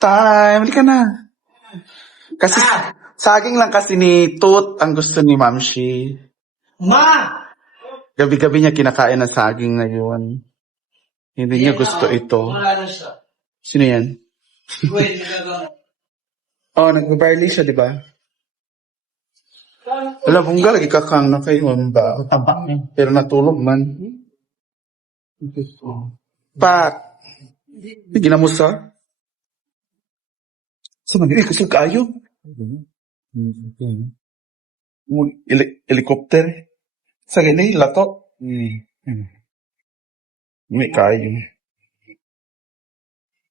Time, hindi ka na. Kasi saging lang kasi ni Tut ang gusto ni Mamshi. Ma! Gabi-gabi niya kinakain ng saging ngayon. Hindi niya gusto ito. Wala na siya. Sino yan? Wait, nagagawa. Oh, nag-barley siya, di ba? Wala, bungga, lagi kakang na kayo. Ang ba? Tabak niya. Pero natulog man. Pak! Hindi na mo sa? Sa mga kasi kayo? Helicopter. Sa gini, lato. May kayo.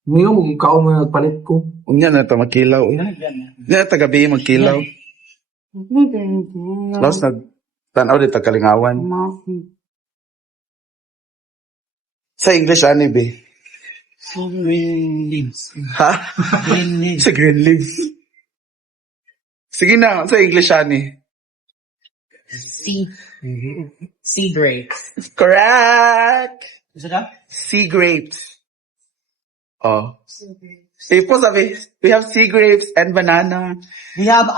Ngayon, ikaw mo nagpalit ko. Unya na ito magkilaw. Unya na gabi magkilaw. Laos na tanaw dito kalingawan. Sa English, ano be? Green leaves. Ha? Green leaves. Sa green leaves. Sige na, sa English, ani. Sea grapes. Correct! Isa ka? Sea grapes. Oh. Tipo sabi, we have sea grapes and banana. We have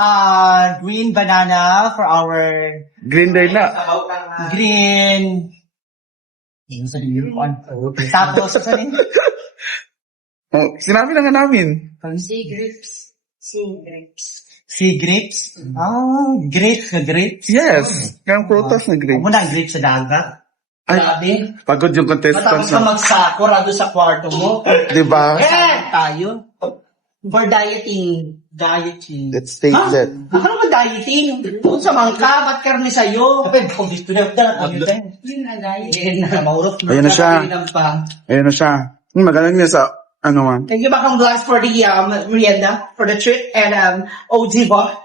green banana for our Green day na. green. Tapos, sa rin? Oh, sinabi na nga namin. Sea grapes. Sea grapes. Sea grapes? Grapes na grapes? Yes. Kang prutas na grapes. Huwag mo na ang grapes sa dagat. Ay, Grabe. pagod yung contestant Matapos ka na. magsakura doon sa kwarto mo. Diba? Tayo. For dieting. Dieting. Let's take that. Ano ba dieting? Kung sa mangka, ba't karne sa'yo? Kapag kung gusto na, Yun na guys. Ayun na siya. Ayun na siya. Magaling niya sa, ano man. Thank you, Bakang Glass, for the merienda, for the treat, and OG ba?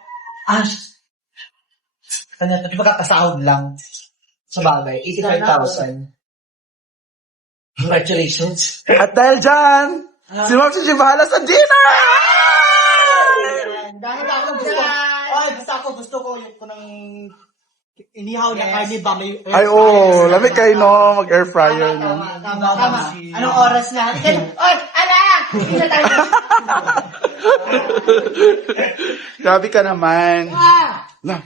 Di ba kakasahod lang? Sa bagay, 85,000. Congratulations. At dahil dyan, si Ma'am Gigi bahala sa dinner! Dahil ako gusto. Ay, gusto ko yung kunang inihaw na karne ba may Ay, lamig kayo no, mag-air fryer no. Tama. Anong oras na? Oy, ala! Hindi na tayo. Grabe ka naman. Na,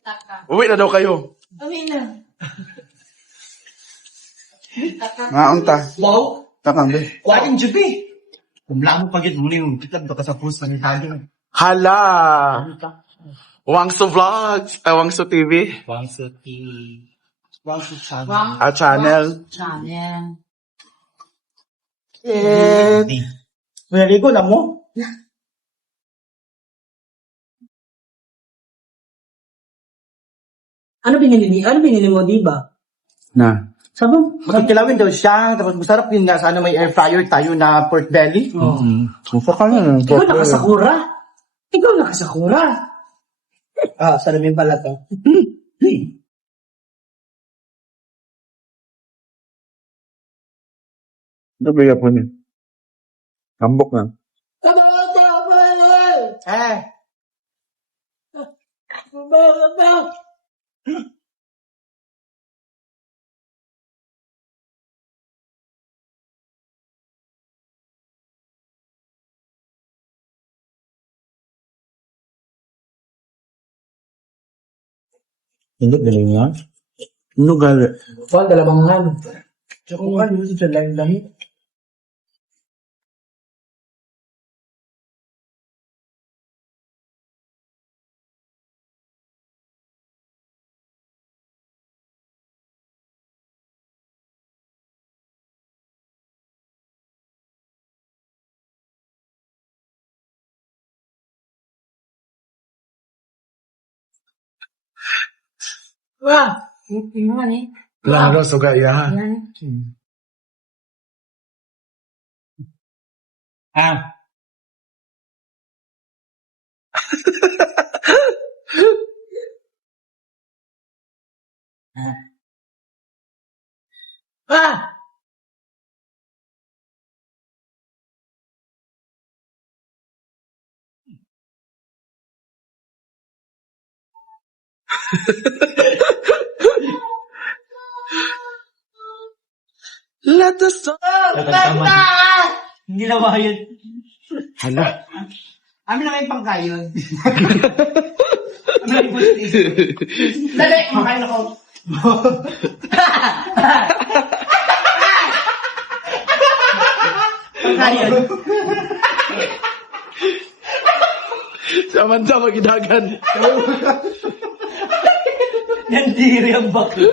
Taka. uwi na daw kayo. Amin na. Ngaunta. Wow. Takang be. Waring jubi. Kumla mo pagit muli yung kitag ka sa puso ni Tagi. Hala! Wangso Vlogs, Wangso TV, Wangso TV. Wangso Channel. Wang. channel. Channel. Naligo na mo? Ano binili mo, di ba? Na. Sabi, Magkikilawin daw siya, tapos masarap yun nga, sana may air fryer tayo na pork belly. Susa ka na. ikaw nakasakura. Ikaw nakasakura. Salamin pala to. Gabi ka po niya. Kambok na. Hindi, galing nga. Ano gali? Wala, dalawang ano. Tsaka ano, sa lahi. Yung ano eh. Klaro, suga ya. Yan. Let the sun. Hindi na ba yun? Hala. Amin na may pangkayon. Amin na yung butis. Dali, makain ako. Pangkayon. Sama-sama gidagan. Nandiri ang bakit.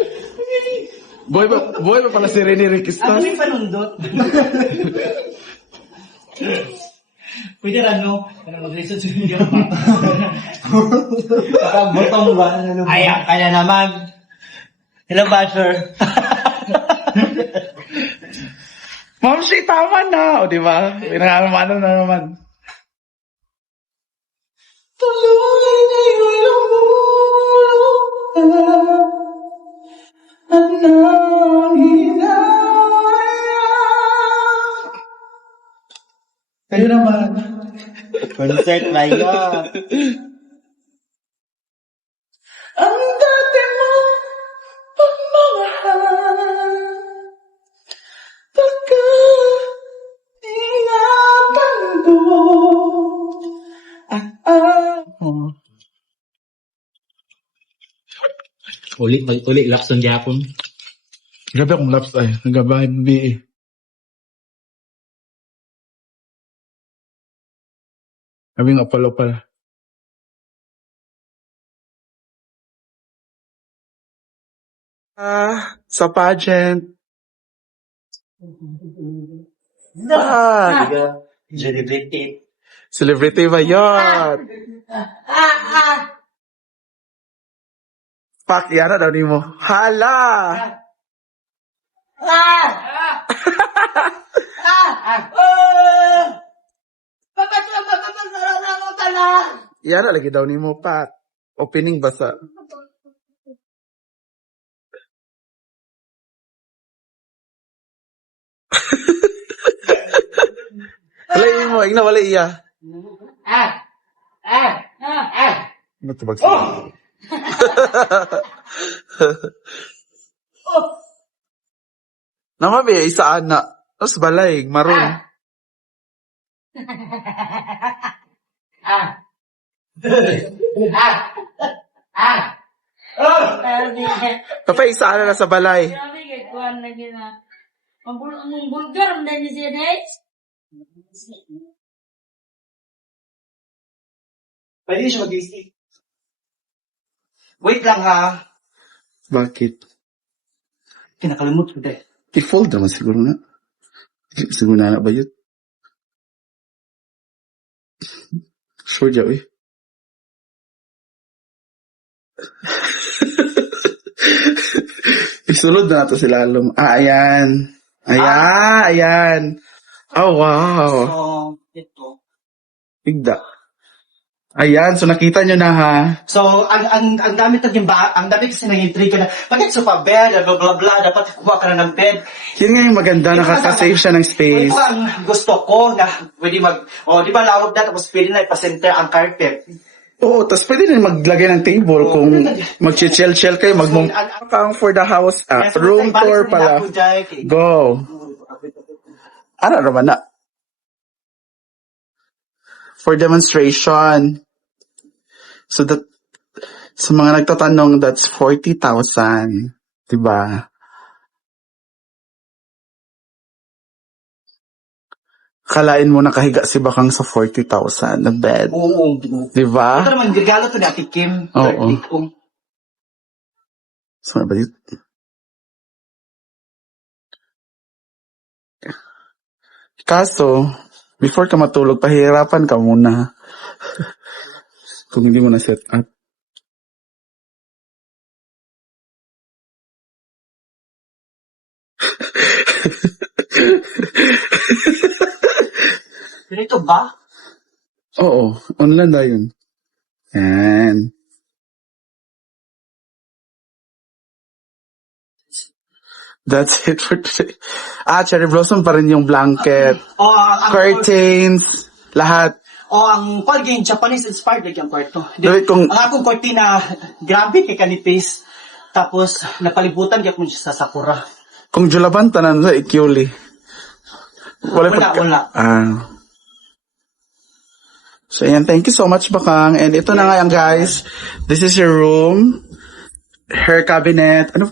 Boy ba pala si Rene Riquistas? Ano yung panundot? Pwede rin, no? Parang mag-research yung hirap pa. Nakabotong ba? Kaya naman. Hello, Basher. Ma'am, si tama na. O, di ba? Pinangamano na naman. Tuloy na yung Kayo naman. Concert ba yun? ang dati mo pagmamahal pagka ingatan ko Uli, lakson Japon. Grabe akong laps ay. Nagabay BE. Sabi nga pala. Sa pageant. Celebrity. Celebrity ba yun? Pak, yan na daw ni mo. Hala! Yan na lagi daw ni mo, Pak. Opening basa. Wala mo, igna wala iya. Matubag sa. Namabi, isa na. Tapos balay, maroon. Kapag isa na sa balay. Grabe kay kuan lagi na. Ang bulgar ang dahil siya guys. Pwede siya mag-isip. Wait lang ha. Bakit? Kinakalimut ko dahil. I-fold naman siguro na. Siguro na ba yun? Sure daw eh. Isulod na nato si Lalong. Ayan. Ayan. Oh, wow. So, ito. Bigda. Ayan, so nakita nyo na ha. So, ang dami taging ang dami kasi naging trick na, bakit sofa bed, blah, blah, blah, dapat kuha ka na ng bed. Yun nga yung maganda, nakaka-save siya ng space. Ito ang gusto ko na pwede di ba lawag na, tapos pwede na ipasenter ang carpet. Oo, tapos pwede rin maglagay ng table kung mag-chill kayo, Ang for the house, room tour pala. Go. Ano naman na? For demonstration. So that, sa mga nagtatanong, that's 40,000. Diba? Kalain mo nakahiga si Bakang sa 40,000 na bed. Oo. Diba? Ito naman, regalo to ni Ate Kim. Oo. 30 kong. So, ba yun? Kaso, before ka matulog, pahirapan ka muna. Kung hindi mo na set up. Pero ito ba? Oo, online na yun. Yan. That's it for today. Cherry Blossom pa rin yung blanket. O, ang Curtains. Lahat. ang game Japanese inspired like yung kwarto. David, kung- Ang akong kortina, grabe kay kanipis. Tapos, napalibutan kaya kung sa Sakura. Kung Julaban, tanan sa Ikyuli. Wala. Ah. So, ayan. Thank you so much, Bakang. And ito na nga yan, guys. This is your room. Hair cabinet. Ano